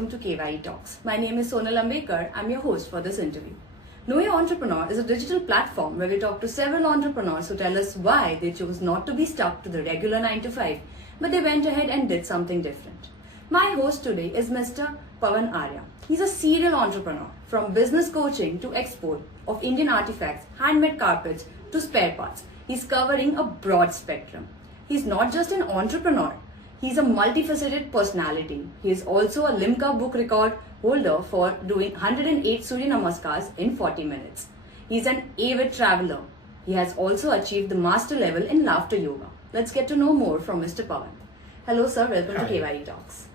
welcome to KYE Talks. My name is Sonal Ambekar. I'm your host for this interview. Know Your Entrepreneur is a digital platform where we talk to several entrepreneurs who tell us why they chose not to be stuck to the regular 9 to 5, but they went ahead and did something different. My host today is Mr. Pawan Arya. He's a serial entrepreneur, from business coaching to export of Indian artifacts, handmade carpets to spare parts. He's covering a broad spectrum. He's not just an entrepreneur. He's a multifaceted personality. He is also a Limca book record holder for doing 108 Surya Namaskars in 40 minutes. He's an avid traveler. He has also achieved the master level in laughter yoga. Let's get to know more from Mr. Pawan. Hello sir, welcome to KYE Talks.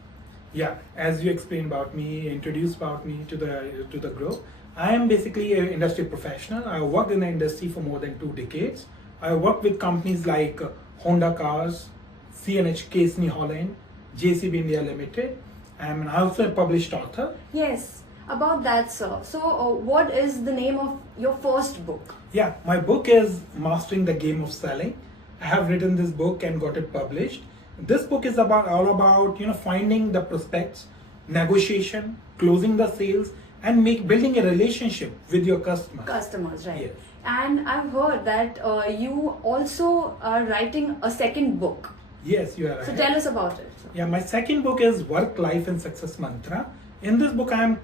Yeah, as you explained about me, introduced about me to the group, I am basically an industry professional. I worked in the industry for more than 2 decades. I worked with companies like Honda Cars, CNH Casney Holland, JCB India Limited. I'm also a published author. Yes, about that sir. So what is the name of your first book? Yeah, my book is Mastering the Game of Selling. I have written this book and got it published. This book is all about finding the prospects, negotiation, closing the sales, and building a relationship with your customers. Customers, right? Yes. And I've heard that you also are writing a second book. Yes, you are right. So tell us about it. Yeah, my second book is Work, Life and Success Mantra. In this book, I am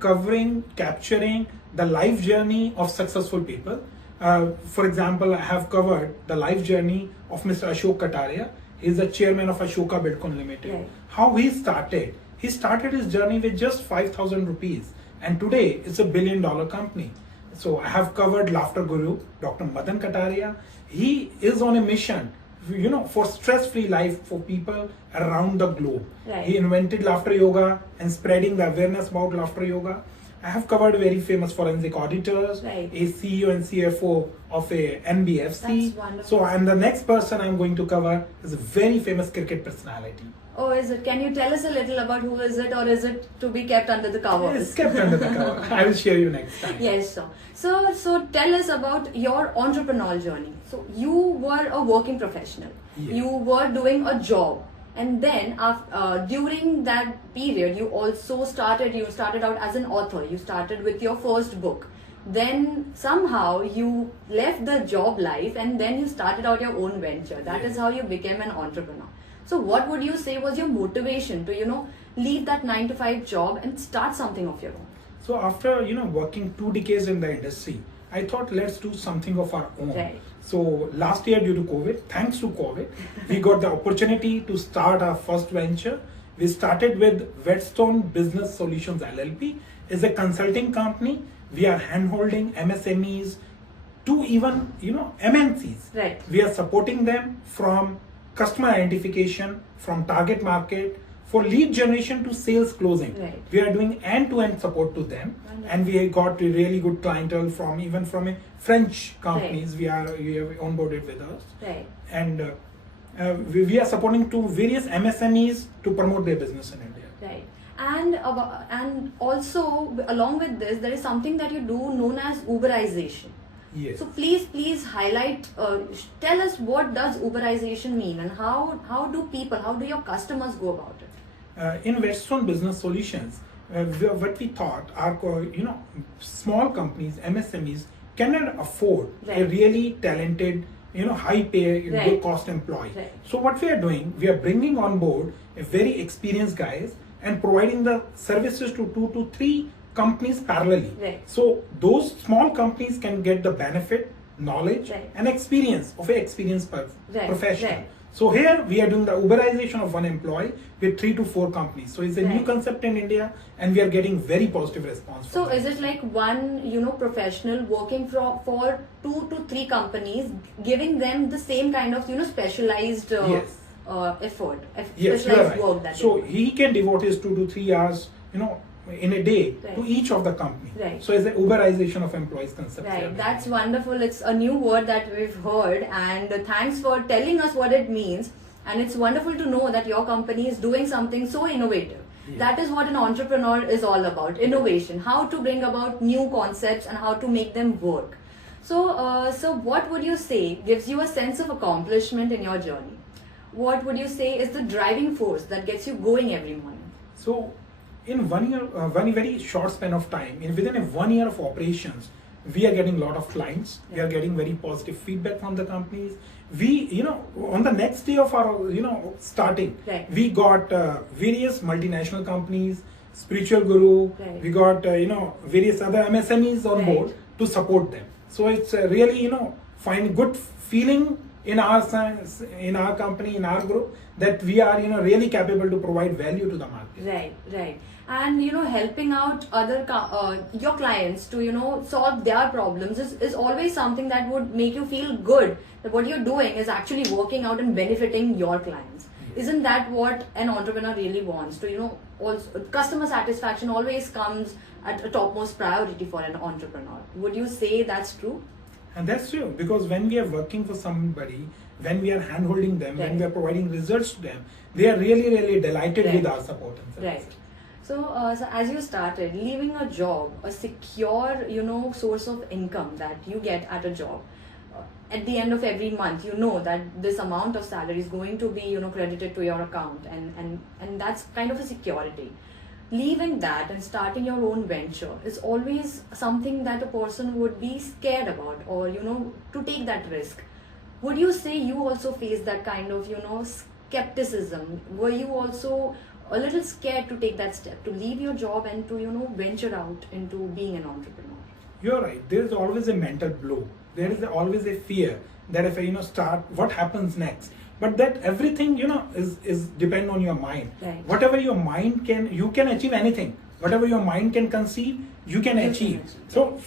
capturing the life journey of successful people. For example, I have covered the life journey of Mr. Ashok Kataria. He is the chairman of Ashoka Buildcon Limited. Right. How he started. He started his journey with just 5,000 rupees. And today, it's a $1 billion company. So I have covered Laughter Guru, Dr. Madan Kataria. He is on a mission for stress-free life for people around the globe. Right. He invented laughter yoga and spreading the awareness about laughter yoga. I have covered very famous forensic auditors, right, a CEO and CFO of a NBFC. That's wonderful. So and the next person I'm going to cover is a very famous cricket personality. Oh, is it? Can you tell us a little about who is it, or is it to be kept under the covers? It's kept under the cover. I will share you next time. Yes, sir. So tell us about your entrepreneurial journey. So you were a working professional. Yeah. You were doing a job. And then during that period, you started out as an author. You started with your first book. Then somehow you left the job life and then you started out your own venture. That is how you became an entrepreneur. So what would you say was your motivation to, leave that 9 to 5 job and start something of your own? So after, working 2 decades in the industry, I thought let's do something of our own. Right. So last year due to COVID, thanks to COVID, we got the opportunity to start our first venture. We started with Whetstone Business Solutions LLP. It's a consulting company. We are handholding MSMEs to even, MNCs. Right. We are supporting them from customer identification, from target market, for lead generation to sales closing. Right. We are doing end-to-end support to them. Wonderful. And we got a really good clientele from a French companies. Right. We have onboarded with us. Right. And we are supporting to various MSMEs to promote their business in India. Right. And also along with this, there is something that you do known as Uberization. Yes. So please highlight, tell us what does Uberization mean and how do your customers go about it? In Whetstone Business Solutions, what we thought are small companies, MSMEs cannot afford a really talented, high pay, low cost employee. Right. So what we are doing, we are bringing on board a very experienced guys and providing the services to 2 to 3 companies parallelly. Right. So those small companies can get the benefit, knowledge, right, and experience of an experienced professional. Right. So here we are doing the Uberization of one employee with 3 to 4 companies. So it's a new concept in India, and we are getting very positive response. So is it like one professional working for 2 to 3 companies, giving them the same kind of yes, specialized effort, yes, specialized right, work that so he can devote his 2 to 3 hours, in a day, right, to each of the company. Right. So it's the Uberization of employees concept. Right, that's wonderful. It's a new word that we've heard, and thanks for telling us what it means. And it's wonderful to know that your company is doing something so innovative. Yeah. That is what an entrepreneur is all about, innovation, how to bring about new concepts and how to make them work. So what would you say gives you a sense of accomplishment in your journey? What would you say is the driving force that gets you going every morning? So in 1 year, one very short span of time, within a 1 year of operations, we are getting a lot of clients. We are getting very positive feedback from the companies. We, on the next day of our, starting, we got various multinational companies, spiritual guru. We got, various other MSMEs on board to support them. So it's really, find good feeling in our science, in our company, in our group, that we are, really capable to provide value to the market. Right. And helping out other your clients to solve their problems is always something that would make you feel good that what you're doing is actually working out and benefiting your clients. Isn't that what an entrepreneur really wants? To also customer satisfaction always comes at a topmost priority for an entrepreneur. Would you say that's true? And that's true, because when we are working for somebody, when we are hand-holding them, when we are providing results to them, they are really, really delighted with our support and service. Right. So, so as you started, leaving a job, a secure, source of income that you get at a job, at the end of every month, that this amount of salary is going to be, credited to your account, and that's kind of a security. Leaving that and starting your own venture is always something that a person would be scared about, or to take that risk. Would you say you also faced that kind of skepticism? Were you also a little scared to take that step, to leave your job and to venture out into being an entrepreneur? You're right. There is always a mental blow. There is always a fear that if I start, what happens next? But that everything is depend on your mind. Right. Whatever your mind you can achieve anything. Whatever your mind can conceive, you can achieve. So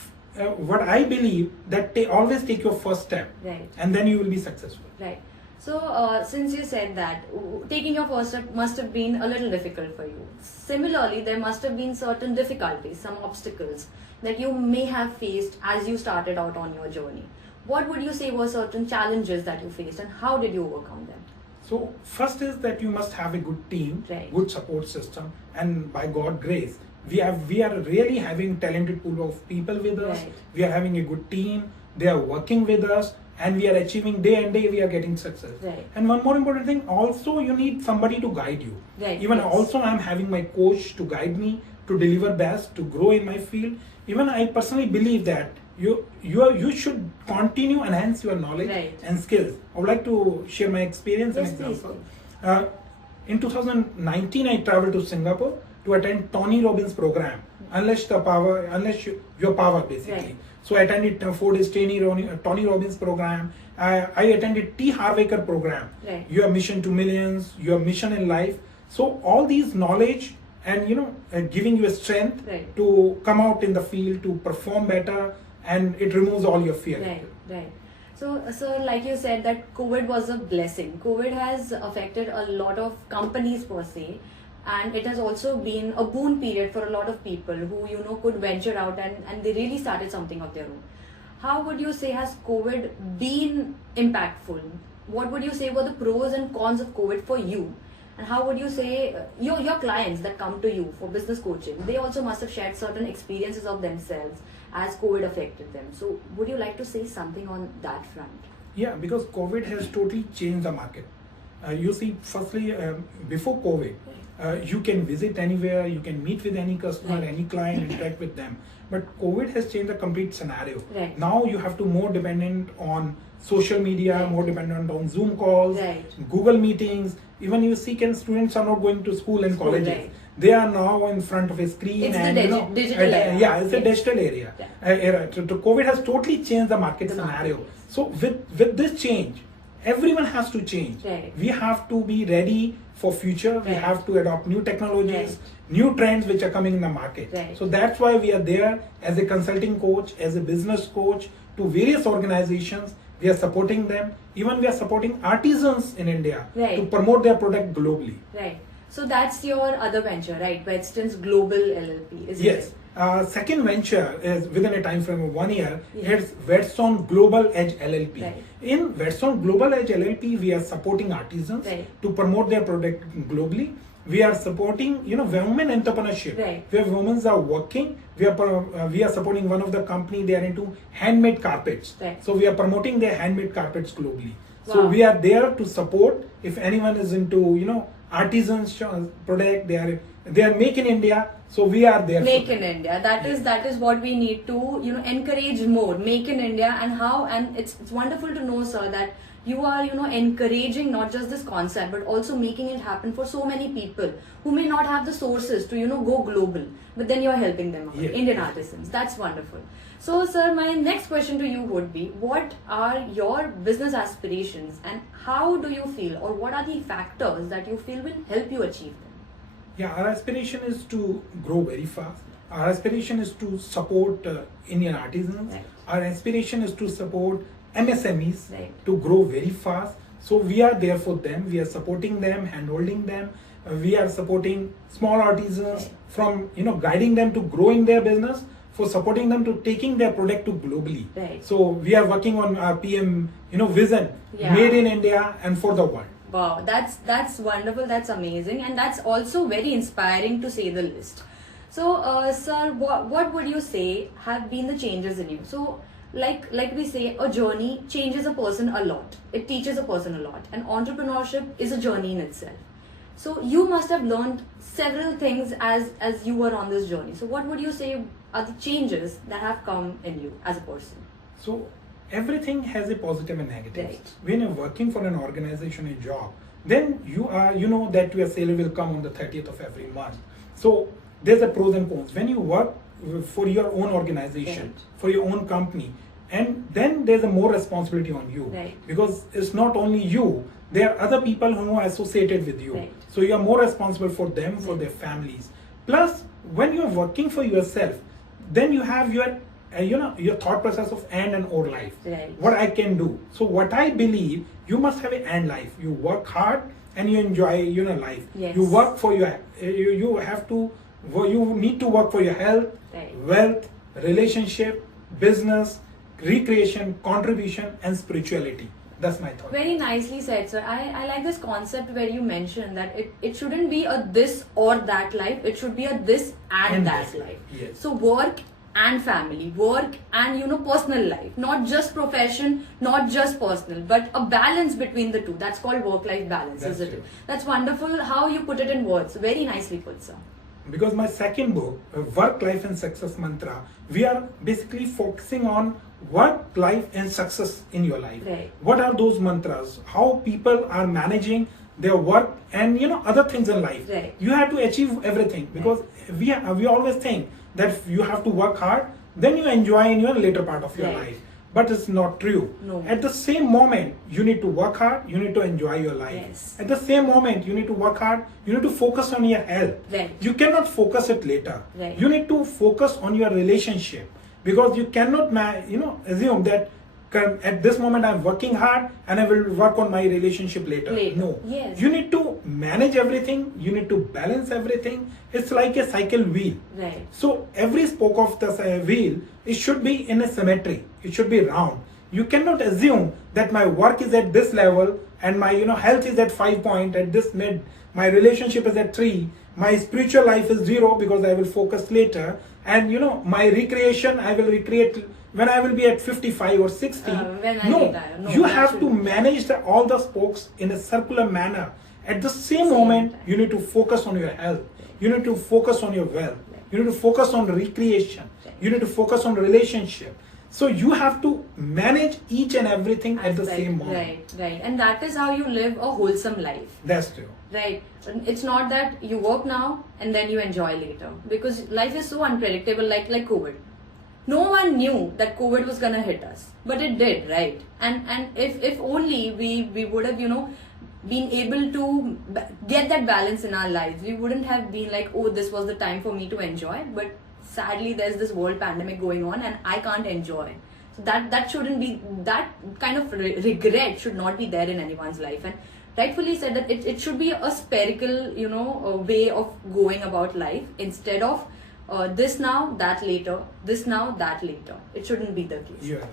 what I believe that always take your first step, and then you will be successful. Right. So since you said that taking your first step must have been a little difficult for you. Similarly, there must have been certain difficulties, some obstacles that you may have faced as you started out on your journey. What would you say were certain challenges that you faced, and how did you overcome them? So first is that you must have a good team, good support system, and by God's grace, we are really having talented pool of people with us. We are having a good team. They are working with us, and we are achieving day and day. We are getting success. And one more important thing, also you need somebody to guide you. Even also I am having my coach to guide me to deliver best, to grow in my field. Even I personally believe that you should continue enhance your knowledge and skills. I would like to share my experience and example. In 2019, I traveled to Singapore to attend Tony Robbins program. Unleash your power, basically. So I attended 4 days Tony Robbins program. I attended T. Harvaker program. Your mission to millions, your mission in life. So all these knowledge and giving you a strength to come out in the field, to perform better, and it removes all your fear. Right. So like you said, that COVID was a blessing. COVID has affected a lot of companies per se, and it has also been a boon period for a lot of people who could venture out and they really started something of their own. How would you say has COVID been impactful? What would you say were the pros and cons of COVID for you? And how would you say your clients that come to you for business coaching, they also must have shared certain experiences of themselves as COVID affected them. So would you like to say something on that front? Yeah, because COVID has totally changed the market. You see, firstly, before COVID, you can visit anywhere, you can meet with any customer, any client, interact with them. But COVID has changed the complete scenario. Now you have to more dependent on social media, more dependent on Zoom calls, Google meetings. Even you see, students are not going to school and colleges. They are now in front of a screen. It's the digital area. Yeah, it's a digital area. COVID has totally changed the market scenario. So with this change, everyone has to change. We have to be ready for future. We have to adopt new technologies, new trends which are coming in the market. So that's why we are there as a consulting coach, as a business coach to various organizations. We are supporting them. Even we are supporting artisans in India to promote their product globally. So that's your other venture, right? Whetstone's Global LLP, isn't it? Yes. Second venture is within a time frame of 1 year. It's Whetstone Global Edge LLP. In Whetstone Global Edge LLP, we are supporting artisans to promote their product globally. We are supporting, women entrepreneurship. Where women are working. We are supporting one of the company. They are into handmade carpets. So we are promoting their handmade carpets globally. So we are there to support if anyone is into, artisans product. They are They are make in India, so we are there. Make in India. That is what we need to encourage more. Make in India, and it's wonderful to know, sir, that you are encouraging not just this concept but also making it happen for so many people who may not have the sources to go global, but then you're helping them out. Yes. Indian artisans. That's wonderful. So, sir, my next question to you would be, what are your business aspirations and how do you feel, or what are the factors that you feel will help you achieve them? Yeah, our aspiration is to grow very fast. Our aspiration is to support Indian artisans. Right. Our aspiration is to support MSMEs Right. to grow very fast. So we are there for them. We are supporting them, handholding them. We are supporting small artisans Right. from guiding them to grow in their business, for supporting them to taking their product to globally. Right. So we are working on our PM vision, Yeah. made in India and for the world. Wow, that's wonderful, that's amazing, and that's also very inspiring to say the least. So, sir, what would you say have been the changes in you? So, like we say, a journey changes a person a lot. It teaches a person a lot, and entrepreneurship is a journey in itself. So, you must have learned several things as you were on this journey. So, what would you say are the changes that have come in you as a person? So everything has a positive and negative. Right. When you're working for an organization, a job, then you know that your salary will come on the 30th of every month. So there's a pros and cons. When you work for your own organization, Right. for your own company, and then there's a more responsibility on you. Right. Because it's not only you, there are other people who are associated with you. Right. So you're more responsible for them, for their families. Plus, when you're working for yourself, then you have your your thought process of and or life. Right. What I can do. So what I believe, you must have an and life. You work hard and you enjoy life. Yes. You work for your you need to work for your health, Right. wealth, relationship, business, recreation, contribution, and spirituality. That's my thought. Very nicely said, sir. I like this concept where you mentioned that it shouldn't be a this or that life. It should be a this and that this life. Yes. So work and family, work and personal life, not just profession, not just personal, but a balance between the two. That's called work-life balance, That's isn't true. it? That's wonderful how you put it in words. Very nicely put, sir. Because my second book, Work, Life and Success Mantra, we are basically focusing on work, life and success in your life. Right. What are those mantras? How people are managing their work and other things in life. Right. You have to achieve everything because we always think that you have to work hard, then you enjoy in your later part of your Right. life. But it's not true. No. At the same moment, you need to work hard, you need to enjoy your life. Yes. At the same moment, you need to work hard, you need to focus on your health. Right. You cannot focus it later. Right. You need to focus on your relationship because you cannot assume that at this moment I'm working hard and I will work on my relationship later. No. Yes. You need to manage everything, you need to balance everything. It's like a cycle wheel. Right. So every spoke of the wheel, it should be in a symmetry. It should be round. You cannot assume that my work is at this level and my health is at 5 point at this mid. My relationship is at 3. My spiritual life is 0 because I will focus later. And my recreation I will recreate when I will be at 55 or 60. When I No, retire. No, you that have to shouldn't be. manage all the spokes in a circular manner. At the same moment, time. you need to focus on your health. You need to focus on your wealth. You need to focus on recreation. You need to focus on relationship. So you have to manage each and everything at the Aspect. same moment. Right. And that is how you live a wholesome life. That's true. Right. It's not that you work now and then you enjoy later. Because life is so unpredictable, like COVID. No one knew that COVID was gonna hit us. But it did, right? And if only we would have, been able to get that balance in our lives, we wouldn't have been like, oh, this was the time for me to enjoy. But sadly, there's this world pandemic going on and I can't enjoy. So that shouldn't be, that kind of regret should not be there in anyone's life. And rightfully said that it should be a spherical, a way of going about life instead of this now, that later, this now, that later. It shouldn't be the case. You are right.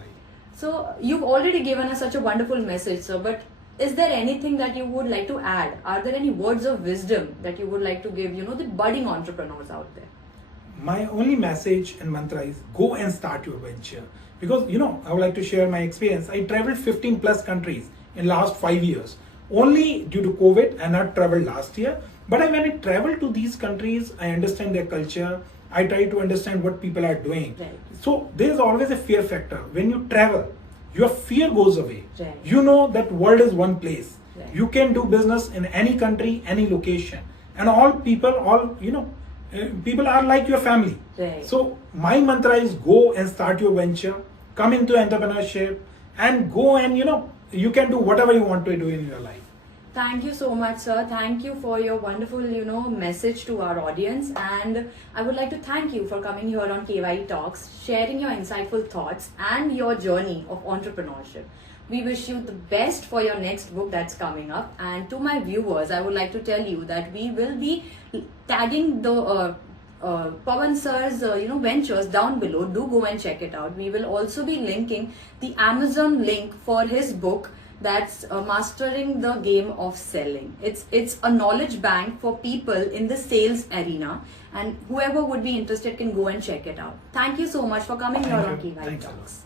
So you've already given us such a wonderful message, sir, but is there anything that you would like to add? Are there any words of wisdom that you would like to give, the budding entrepreneurs out there? My only message and mantra is go and start your venture. Because, I would like to share my experience. I traveled 15 plus countries in last 5 years. Only due to COVID, I not traveled last year. But when I travel to these countries, I understand their culture. I try to understand what people are doing. Right. So there is always a fear factor. When you travel, your fear goes away. Right. You know that world is one place. Right. You can do business in any country, any location, and all people, people are like your family. Right. So my mantra is go and start your venture, come into entrepreneurship, and go and you can do whatever you want to do in your life. Thank you so much, sir. Thank you for your wonderful, message to our audience. And I would like to thank you for coming here on KYE Talks, sharing your insightful thoughts and your journey of entrepreneurship. We wish you the best for your next book that's coming up. And to my viewers, I would like to tell you that we will be tagging the Pawan sir's ventures down below. Do go and check it out. We will also be linking the Amazon link for his book, that's Mastering the Game of Selling. It's a knowledge bank for people in the sales arena, and whoever would be interested can go and check it out. Thank you so much for coming here on KYE Talks.